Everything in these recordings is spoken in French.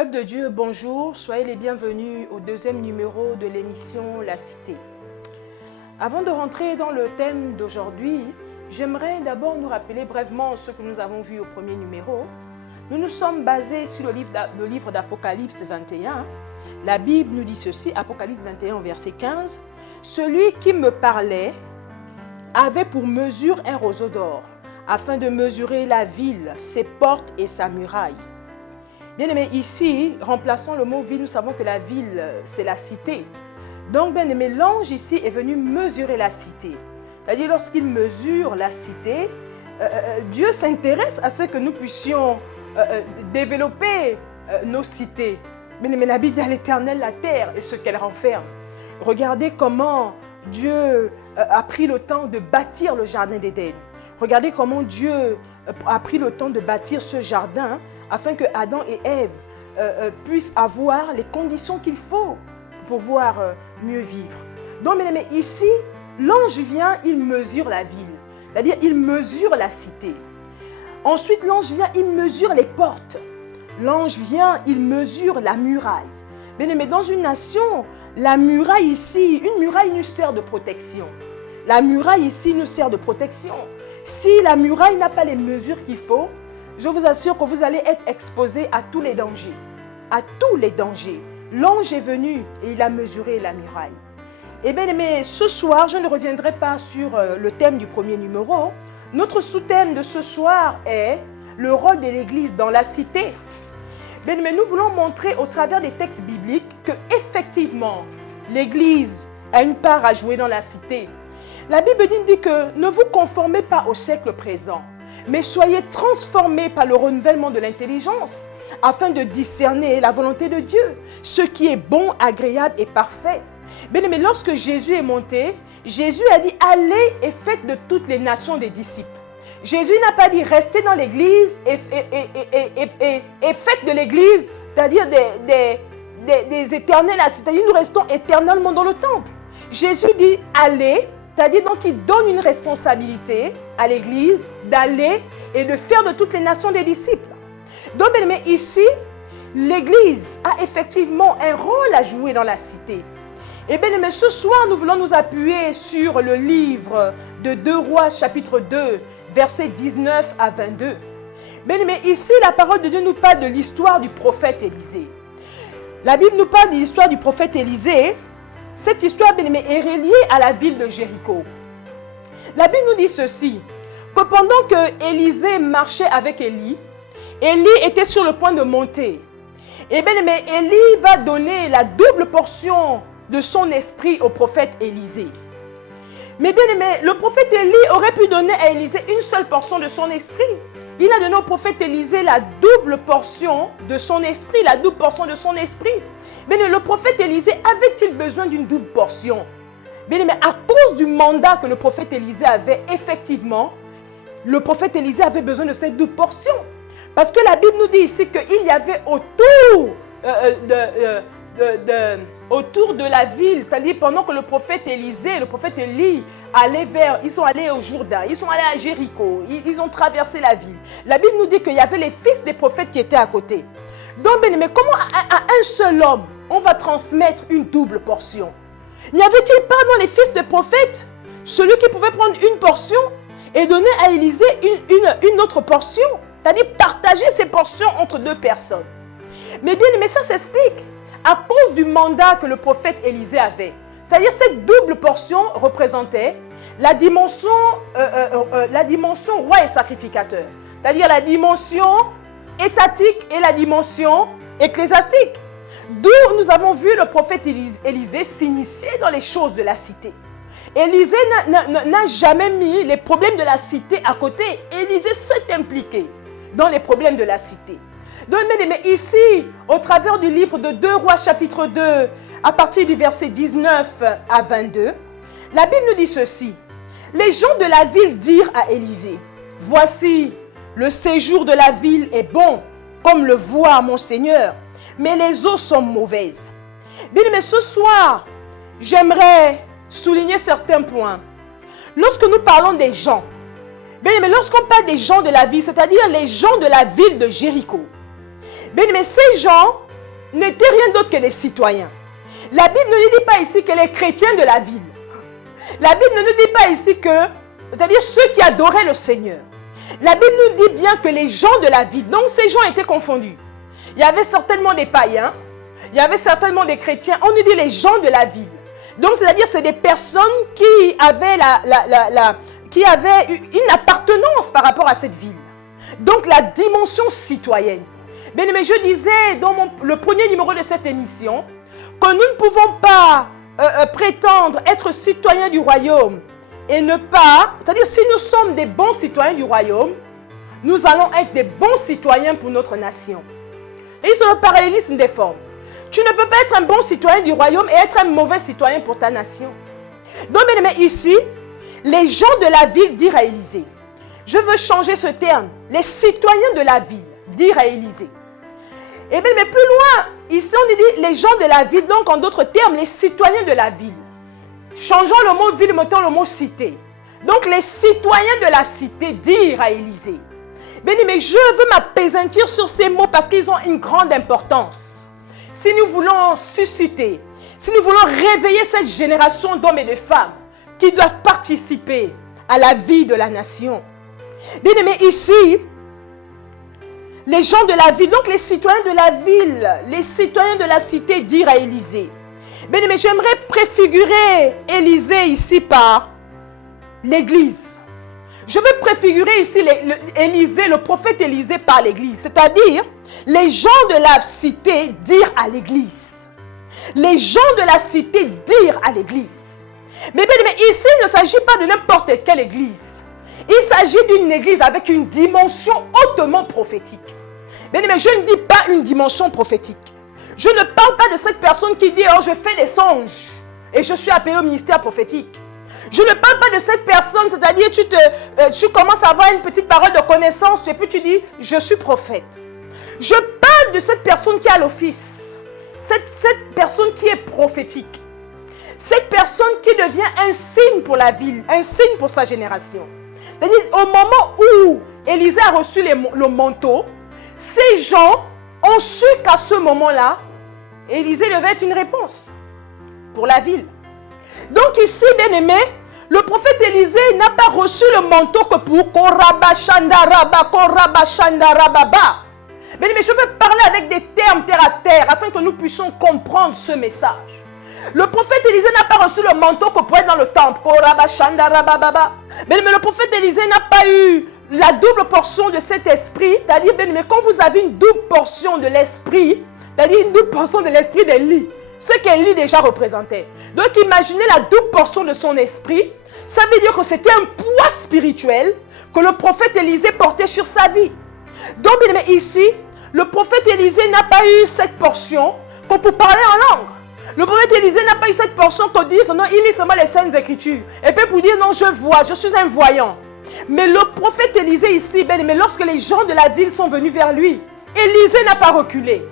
Peuple de Dieu, bonjour, soyez les bienvenus au deuxième numéro de l'émission La Cité. Avant de rentrer dans le thème d'aujourd'hui, j'aimerais d'abord nous rappeler brièvement ce que nous avons vu au premier numéro. Nous nous sommes basés sur le livre d'Apocalypse 21. La Bible nous dit ceci, Apocalypse 21, verset 15. « Celui qui me parlait avait pour mesure un roseau d'or, afin de mesurer la ville, ses portes et sa muraille. » Bien-aimés, ici, remplaçons le mot ville, nous savons que la ville, c'est la cité. Donc, bien-aimés, l'ange ici est venu mesurer la cité. C'est-à-dire, lorsqu'il mesure la cité, Dieu s'intéresse à ce que nous puissions développer nos cités. Bien-aimés, la Bible dit à l'Éternel la terre et ce qu'elle renferme. Regardez comment Dieu a pris le temps de bâtir le jardin d'Éden. Regardez comment Dieu a pris le temps de bâtir ce jardin afin que Adam et Ève puissent avoir les conditions qu'il faut pour pouvoir mieux vivre. Donc, bien aimés, ici, l'ange vient, il mesure la ville, c'est-à-dire il mesure la cité. Ensuite, l'ange vient, il mesure les portes. L'ange vient, il mesure la muraille. Bien aimés, dans une nation, la muraille ici, une muraille nous sert de protection. La muraille ici nous sert de protection. Si la muraille n'a pas les mesures qu'il faut, je vous assure que vous allez être exposé à tous les dangers. À tous les dangers. L'ange est venu et il a mesuré la muraille. Et bien aimé, ce soir, je ne reviendrai pas sur le thème du premier numéro. Notre sous-thème de ce soir est le rôle de l'Église dans la cité. Bien aimé, nous voulons montrer au travers des textes bibliques que effectivement, l'Église a une part à jouer dans la cité. La Bible dit que ne vous conformez pas au siècle présent, mais soyez transformés par le renouvellement de l'intelligence, afin de discerner la volonté de Dieu, ce qui est bon, agréable et parfait. Bien aimé, lorsque Jésus est monté, Jésus a dit « Allez et faites de toutes les nations des disciples ». Jésus n'a pas dit « Restez dans l'église et faites de l'église », c'est-à-dire des éternels, c'est-à-dire nous restons éternellement dans le temple. Jésus dit « Allez ». C'est-à-dire donc il donne une responsabilité à l'Église d'aller et de faire de toutes les nations des disciples. Donc, bien aimé, ici, l'Église a effectivement un rôle à jouer dans la cité. Et bien aimé, ce soir, nous voulons nous appuyer sur le livre de 2 Rois, chapitre 2, versets 19 à 22. Bien aimé, ici, la parole de Dieu nous parle de l'histoire du prophète Élisée. La Bible nous parle de l'histoire du prophète Élisée. Cette histoire, bien aimé, est reliée à la ville de Jéricho. La Bible nous dit ceci, que pendant que Élisée marchait avec Élie, Élie était sur le point de monter. Et bien aimé, Élie va donner la double portion de son esprit au prophète Élisée. Mais bien aimé, le prophète Élie aurait pu donner à Élisée une seule portion de son esprit. Il a donné au prophète Élisée la double portion de son esprit, la double portion de son esprit. Mais le prophète Élisée avait-il besoin d'une double portion? Bien aimé, à cause du mandat que le prophète Élisée avait, effectivement, le prophète Élisée avait besoin de cette double portion. Parce que la Bible nous dit ici qu'il y avait autour de la ville, c'est-à-dire pendant que le prophète Élisée, le prophète Élie ils sont allés au Jourdain, ils sont allés à Jéricho, ils ont traversé la ville. La Bible nous dit qu'il y avait les fils des prophètes qui étaient à côté. Donc, bien aimé, comment à un seul homme, on va transmettre une double portion? N'y avait-il pas dans les fils des prophètes celui qui pouvait prendre une portion et donner à Élisée une autre portion? C'est-à-dire partager ces portions entre deux personnes. Mais bien aimé, ça s'explique à cause du mandat que le prophète Élisée avait. C'est-à-dire cette double portion représentait la dimension roi et sacrificateur. C'est-à-dire la dimension étatique et la dimension ecclésiastique. D'où nous avons vu le prophète Élisée s'initier dans les choses de la cité. Élisée n'a jamais mis les problèmes de la cité à côté. Élisée s'est impliqué dans les problèmes de la cité. Donc, mais ici, au travers du livre de 2 Rois, chapitre 2, à partir du verset 19 à 22, la Bible nous dit ceci. Les gens de la ville dirent à Élisée, « Voici, le séjour de la ville est bon, comme le voit mon Seigneur, mais les eaux sont mauvaises. » Bien, mais ce soir, j'aimerais souligner certains points. Lorsque nous parlons des gens, bien, mais lorsqu'on parle des gens de la ville, c'est-à-dire les gens de la ville de Jéricho, bien, mais ces gens n'étaient rien d'autre que les citoyens. La Bible ne nous dit pas ici que les chrétiens de la ville. La Bible ne nous dit pas ici que, c'est-à-dire ceux qui adoraient le Seigneur. La Bible nous dit bien que les gens de la ville, donc ces gens étaient confondus. Il y avait certainement des païens, il y avait certainement des chrétiens, on nous dit les gens de la ville. Donc c'est-à-dire c'est des personnes qui avaient, qui avaient une appartenance par rapport à cette ville. Donc la dimension citoyenne. Bien, mais je disais dans le premier numéro de cette émission que nous ne pouvons pas prétendre être citoyens du royaume et ne pas, c'est-à-dire si nous sommes des bons citoyens du royaume, nous allons être des bons citoyens pour notre nation. Et c'est le parallélisme des formes. Tu ne peux pas être un bon citoyen du royaume et être un mauvais citoyen pour ta nation. Donc, bien aimé, ici, les gens de la ville dirent à Élisée, je veux changer ce terme, les citoyens de la ville dirent à Élisée. Et bien, mais plus loin, ici on dit les gens de la ville, donc en d'autres termes, les citoyens de la ville. Changeons le mot ville, mettons le mot cité. Donc les citoyens de la cité dirent à Élisée. Bien, mais je veux m'appesantir sur ces mots parce qu'ils ont une grande importance. Si nous voulons susciter, si nous voulons réveiller cette génération d'hommes et de femmes qui doivent participer à la vie de la nation. Bien aimé, ici, les gens de la ville, donc les citoyens de la ville, les citoyens de la cité dirent à Élisée. Bien aimé, j'aimerais préfigurer Élisée ici par l'église. Je veux préfigurer ici Élisée, le prophète Élisée par l'église. C'est-à-dire, les gens de la cité dirent à l'église. Les gens de la cité dirent à l'église. Mais bien aimé, ici, il ne s'agit pas de n'importe quelle église. Il s'agit d'une église avec une dimension hautement prophétique. Bien aimé, je ne dis pas une dimension prophétique. Je ne parle pas de cette personne qui dit « Oh, je fais des songes et je suis appelé au ministère prophétique ». Je ne parle pas de cette personne, c'est-à-dire tu commences à avoir une petite parole de connaissance et puis tu dis « Je suis prophète ». Je parle de cette personne qui a l'office, cette personne qui est prophétique. Cette personne qui devient un signe pour la ville, un signe pour sa génération. C'est-à-dire, au moment où Élisée a reçu le manteau, ces gens ont su qu'à ce moment-là, Élisée devait être une réponse pour la ville. Donc ici, bien aimé, le prophète Élisée n'a pas reçu le manteau que pour Korabashandaraba. Bien aimé, je veux parler avec des termes terre à terre afin que nous puissions comprendre ce message. Le prophète Élisée n'a pas reçu le manteau que pour être dans le temple. Mais le prophète Élisée n'a pas eu la double portion de cet esprit. C'est-à-dire, mais quand vous avez une double portion de l'esprit, c'est-à-dire une double portion de l'esprit d'Élie, ce qu'Élie déjà représentait. Donc imaginez la double portion de son esprit. Ça veut dire que c'était un poids spirituel que le prophète Élisée portait sur sa vie. Donc ici, le prophète Élisée n'a pas eu cette portion que pour parler en langue. Le prophète Élisée n'a pas eu cette portion pour dire que non, il lit seulement les Saintes Écritures. Et puis pour dire non, je vois, je suis un voyant. Mais le prophète Élisée ici, mais lorsque les gens de la ville sont venus vers lui, Élisée n'a pas reculé.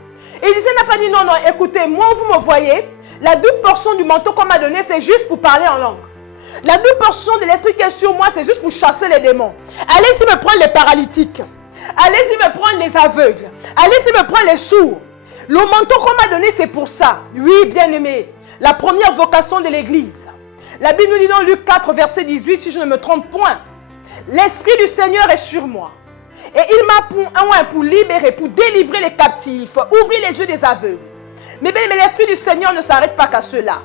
Élisée n'a pas dit non, non, écoutez, moi vous me voyez, la double portion du manteau qu'on m'a donné, c'est juste pour parler en langue. La double portion de l'esprit qui est sur moi, c'est juste pour chasser les démons. Allez-y me prendre les paralytiques. Allez-y me prendre les aveugles. Allez-y me prendre les sourds. Le manteau qu'on m'a donné, c'est pour ça. Oui, bien-aimé, la première vocation de l'Église. La Bible nous dit dans Luc 4, verset 18, si je ne me trompe point, l'Esprit du Seigneur est sur moi. Et il m'a pour libérer, pour délivrer les captifs, ouvrir les yeux des aveugles. Mais l'Esprit du Seigneur ne s'arrête pas qu'à cela.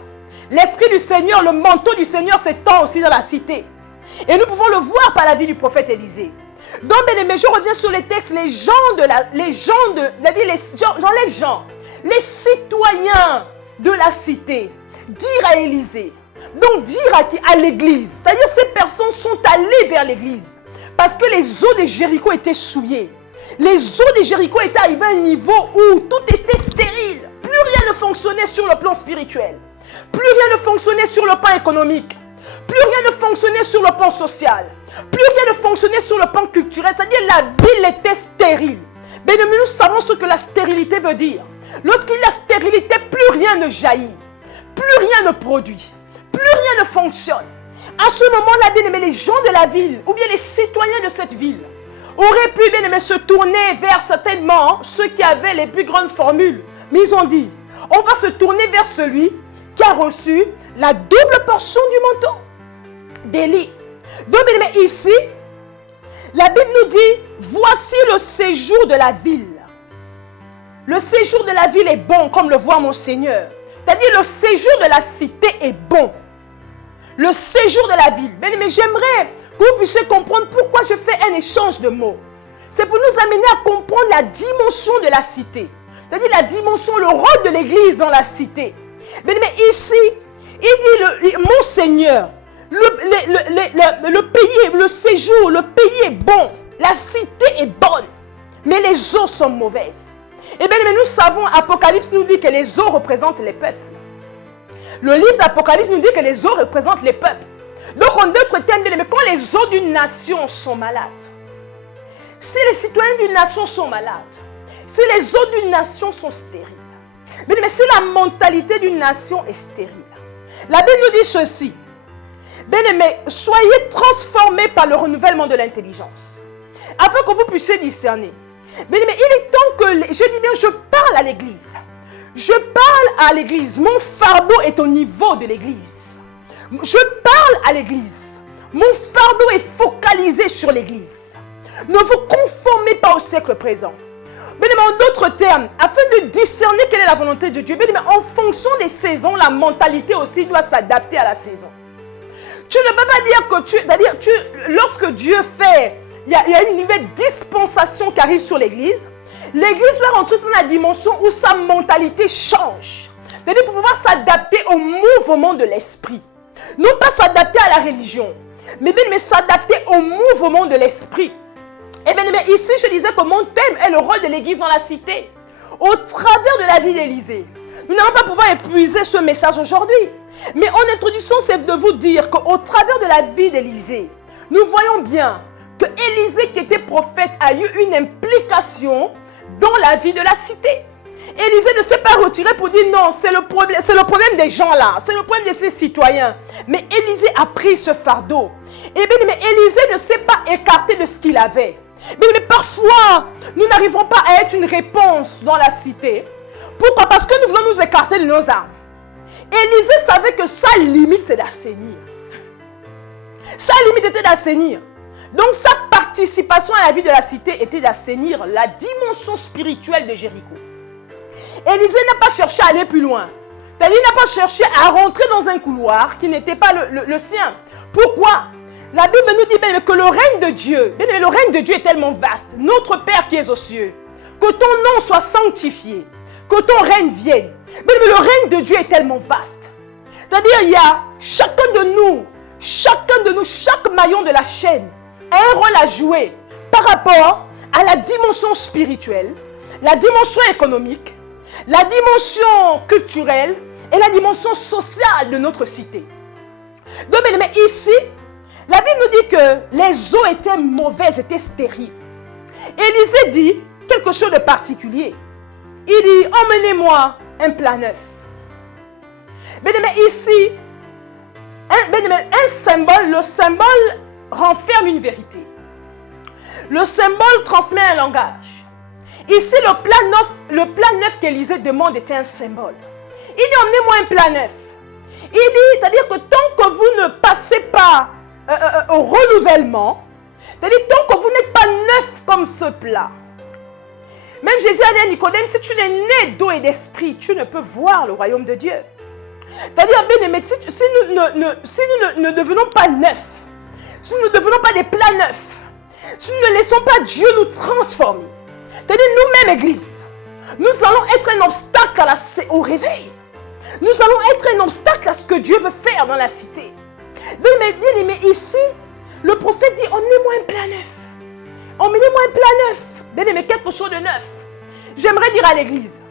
L'Esprit du Seigneur, le manteau du Seigneur s'étend aussi dans la cité. Et nous pouvons le voir par la vie du prophète Élisée. Donc, mais je reviens sur les textes, les citoyens de la cité, dire à Élisée, donc dire à qui? À l'église. C'est-à-dire ces personnes sont allées vers l'église. Parce que les eaux de Jéricho étaient souillées. Les eaux de Jéricho étaient arrivées à un niveau où tout était stérile. Plus rien ne fonctionnait sur le plan spirituel. Plus rien ne fonctionnait sur le plan économique. Plus rien ne fonctionnait sur le plan social. Plus rien ne fonctionnait sur le plan culturel. C'est-à-dire la ville était stérile. Mais nous savons ce que la stérilité veut dire. Lorsqu'il y a stérilité, plus rien ne jaillit. Plus rien ne produit. Plus rien ne fonctionne. À ce moment-là, bien aimé, les gens de la ville, ou bien les citoyens de cette ville, auraient pu, bien aimé, se tourner vers certainement ceux qui avaient les plus grandes formules Mais ils ont dit, on va se tourner vers celui qui a reçu la double portion du manteau d'Élie. Donc, bien aimé, ici, la Bible nous dit, voici le séjour de la ville. Le séjour de la ville est bon, comme le voit mon Seigneur. C'est-à-dire, le séjour de la cité est bon. Le séjour de la ville. Bien aimé, j'aimerais que vous puissiez comprendre pourquoi je fais un échange de mots. C'est pour nous amener à comprendre la dimension de la cité. C'est-à-dire la dimension, le rôle de l'église dans la cité. Bien aimé, ici, il dit, mon Seigneur, le pays, le séjour, le pays est bon. La cité est bonne. Mais les eaux sont mauvaises. Et bien, nous savons, Apocalypse nous dit que les eaux représentent les peuples. Le livre d'Apocalypse nous dit que les eaux représentent les peuples. Donc, en d'autres termes, bien, quand les eaux d'une nation sont malades, si les citoyens d'une nation sont malades, si les eaux d'une nation sont stériles, bien, mais si la mentalité d'une nation est stérile, la Bible nous dit ceci. Bien-aimés, soyez transformés par le renouvellement de l'intelligence, afin que vous puissiez discerner. Bien-aimés, il est temps que, je dis bien, je parle à l'église. Je parle à l'église. Mon fardeau est au niveau de l'église. Je parle à l'église. Mon fardeau est focalisé sur l'église. Ne vous conformez pas au siècle présent. Bien-aimés, en d'autres termes, afin de discerner quelle est la volonté de Dieu, bien-aimés, en fonction des saisons, la mentalité aussi doit s'adapter à la saison. Tu ne peux pas dire que c'est-à-dire, lorsque Dieu fait, il y a une nouvelle dispensation qui arrive sur l'église. L'église doit rentrer dans la dimension où sa mentalité change. C'est-à-dire pour pouvoir s'adapter au mouvement de l'esprit. Non pas s'adapter à la religion, mais s'adapter au mouvement de l'esprit. Et bien, ici, je disais que mon thème est le rôle de l'église dans la cité. Au travers de la vie d'Élisée. Nous n'allons pas pouvoir épuiser ce message aujourd'hui. Mais en introduction, c'est de vous dire qu'au travers de la vie d'Élisée, nous voyons bien que Élisée, qui était prophète, a eu une implication dans la vie de la cité. Élisée ne s'est pas retiré pour dire non, c'est le problème des gens là, c'est le problème de ces citoyens. Mais Élisée a pris ce fardeau. Et bien, mais Élisée ne s'est pas écarté de ce qu'il avait. Mais parfois, nous n'arrivons pas à être une réponse dans la cité. Pourquoi? Parce que nous voulons nous écarter de nos âmes. Élisée savait que sa limite, c'est d'assainir. Sa limite était d'assainir. Donc, sa participation à la vie de la cité était d'assainir la dimension spirituelle de Jéricho. Élisée n'a pas cherché à aller plus loin. Il n'a pas cherché à rentrer dans un couloir qui n'était pas le sien. Pourquoi? La Bible nous dit bien que le règne de Dieu, bien, le règne de Dieu est tellement vaste. Notre Père qui est aux cieux, que ton nom soit sanctifié, que ton règne vienne. Bien, le règne de Dieu est tellement vaste. C'est-à-dire, il y a chacun de nous, chaque maillon de la chaîne a un rôle à jouer par rapport à la dimension spirituelle, la dimension économique, la dimension culturelle et la dimension sociale de notre cité. Donc, mais ici, la Bible nous dit que les eaux étaient mauvaises, étaient stériles. Élisée dit quelque chose de particulier. Il dit, emmenez-moi un plat neuf. Mais ici, un symbole, le symbole renferme une vérité. Le symbole transmet un langage. Ici, le plat neuf qu'Élisée demande était un symbole. Il dit, emmenez-moi un plat neuf. Il dit, c'est-à-dire que tant que vous ne passez pas au renouvellement, c'est-à-dire tant que vous n'êtes pas neuf comme ce plat. Même Jésus a dit à Nicodème, si tu n'es né d'eau et d'esprit, tu ne peux voir le royaume de Dieu. C'est-à-dire, bien aimé, si nous ne devenons pas neufs, si nous ne devenons pas des plats neufs, si nous ne laissons pas Dieu nous transformer, c'est-à-dire nous-mêmes, Église, nous allons être un obstacle au réveil. Nous allons être un obstacle à ce que Dieu veut faire dans la cité. Bien aimé, ici, le prophète dit, emmenez-moi un plat neuf. Emmenez-moi un plat neuf. Bien aimé, quelque chose de neuf. J'aimerais dire à l'église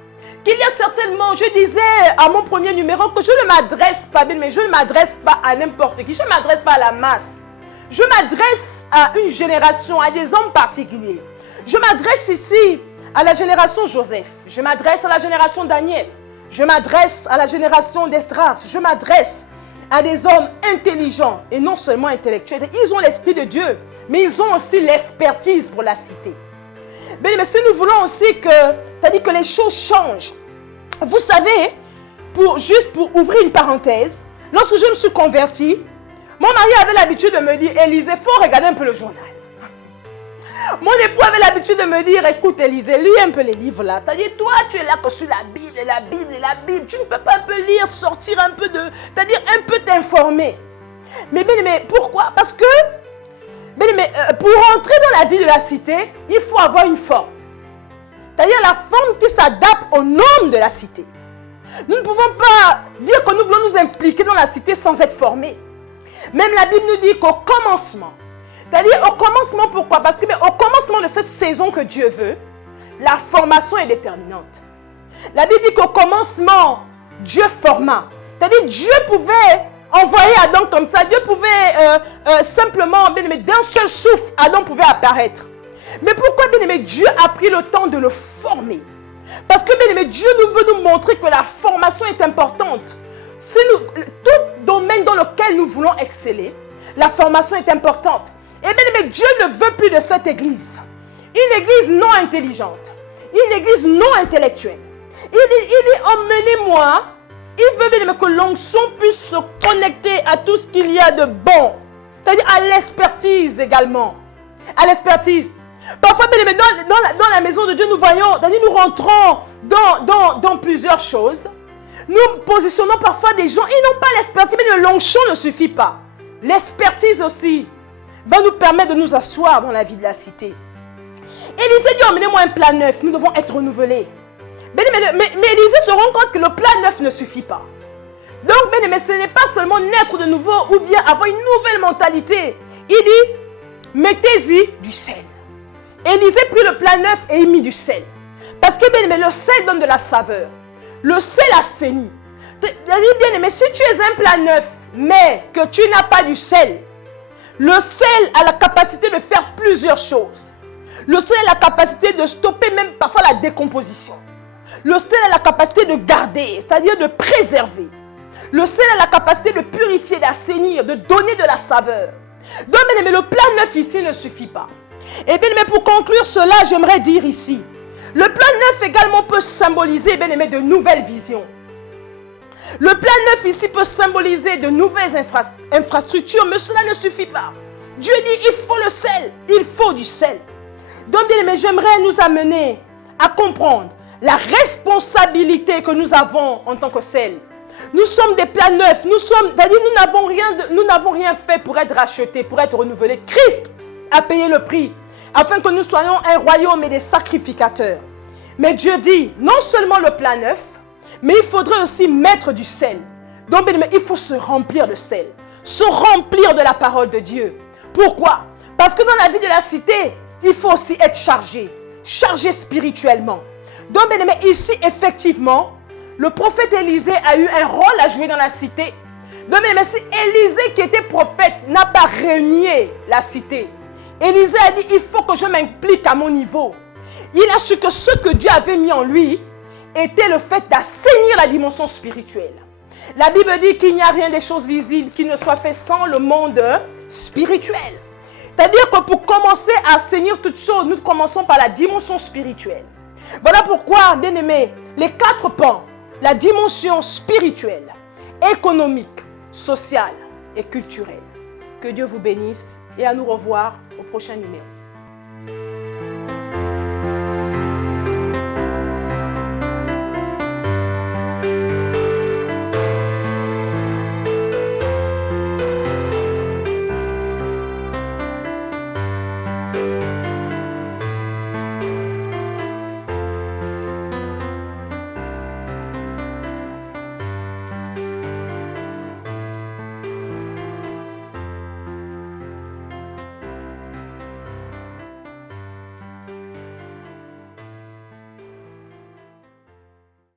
qu'il y a certainement, je disais à mon premier numéro que je ne m'adresse pas, mais je ne m'adresse pas à n'importe qui. Je ne m'adresse pas à la masse. Je m'adresse à une génération, à des hommes particuliers. Je m'adresse ici à la génération Joseph. Je m'adresse à la génération Daniel. Je m'adresse à la génération d'Esdras. Je m'adresse à des hommes intelligents et non seulement intellectuels. Ils ont l'esprit de Dieu, mais ils ont aussi l'expertise pour la cité. Mais si nous voulons aussi que les choses changent, Vous savez, juste pour ouvrir une parenthèse, lorsque je me suis convertie, mon mari avait l'habitude de me dire, Élisée, il faut regarder un peu le journal. Mon époux avait l'habitude de me dire, écoute Élisée, lis un peu les livres là. C'est-à-dire, toi, tu es là que sur la Bible, et la Bible, et la Bible. Tu ne peux pas un peu lire, sortir un peu de... C'est-à-dire, un peu t'informer. Mais pourquoi? Parce que, pour entrer dans la vie de la cité, il faut avoir une forme. C'est-à-dire la forme qui s'adapte aux normes de la cité. Nous ne pouvons pas dire que nous voulons nous impliquer dans la cité sans être formés. Même la Bible nous dit qu'au commencement, c'est-à-dire au commencement, pourquoi? Parce que au commencement de cette saison que Dieu veut, la formation est déterminante. La Bible dit qu'au commencement, Dieu forma. C'est-à-dire Dieu pouvait envoyer Adam comme ça. Dieu pouvait simplement, d'un seul souffle, Adam pouvait apparaître. Mais pourquoi, Dieu a pris le temps de le former? Parce que, Dieu veut nous montrer que la formation est importante. Si tout domaine dans lequel nous voulons exceller, la formation est importante. Et Dieu ne veut plus de cette église. Une église non intelligente. Une église non intellectuelle. Il dit, emmenez-moi. Il veut que l'onction puisse se connecter à tout ce qu'il y a de bon. C'est-à-dire à l'expertise également. À l'expertise. Parfois, dans la maison de Dieu, nous voyons, nous rentrons dans plusieurs choses. Nous positionnons parfois des gens, ils n'ont pas l'expertise, mais l'onction ne suffit pas. L'expertise aussi va nous permettre de nous asseoir dans la vie de la cité. Élisée dit, emmenez-moi un plat neuf, nous devons être renouvelés. Mais Élisée se rend compte que le plat neuf ne suffit pas. Donc, mais ce n'est pas seulement naître de nouveau ou bien avoir une nouvelle mentalité. Il dit, mettez-y du sel. Élisée prit le plat neuf et il mit du sel. Parce que le sel donne de la saveur. Le sel assainit. Mais si tu es un plat neuf, mais que tu n'as pas du sel, le sel a la capacité de faire plusieurs choses. Le sel a la capacité de stopper même parfois la décomposition. Le sel a la capacité de garder, c'est-à-dire de préserver. Le sel a la capacité de purifier, d'assainir, de donner de la saveur. Donc, mais le plat neuf ici ne suffit pas. Et bien, mais pour conclure cela, j'aimerais dire ici, le plat neuf également peut symboliser, bien aimé, de nouvelles visions. Le plat neuf ici peut symboliser de nouvelles infrastructures, mais cela ne suffit pas. Dieu dit, il faut le sel, il faut du sel. Donc, bien aimé, j'aimerais nous amener à comprendre la responsabilité que nous avons en tant que sel. Nous sommes des plats neufs, c'est-à-dire nous n'avons rien fait pour être rachetés, pour être renouvelés. Christ a payé le prix, afin que nous soyons un royaume et des sacrificateurs. Mais Dieu dit, non seulement le plat neuf, mais il faudrait aussi mettre du sel. Donc, il faut se remplir de sel, se remplir de la parole de Dieu. Pourquoi? Parce que dans la vie de la cité, il faut aussi être chargé spirituellement. Donc, ici, effectivement, le prophète Élisée a eu un rôle à jouer dans la cité. Donc, si Élisée, qui était prophète, n'a pas régné la cité, Élisée a dit, il faut que je m'implique à mon niveau. Il a su que ce que Dieu avait mis en lui était le fait d'assainir la dimension spirituelle. La Bible dit qu'il n'y a rien des choses visibles qui ne soit fait sans le monde spirituel. C'est-à-dire que pour commencer à assainir toutes choses, nous commençons par la dimension spirituelle. Voilà pourquoi, bien aimés, les 4 pans, la dimension spirituelle, économique, sociale et culturelle. Que Dieu vous bénisse et à nous revoir au prochain numéro.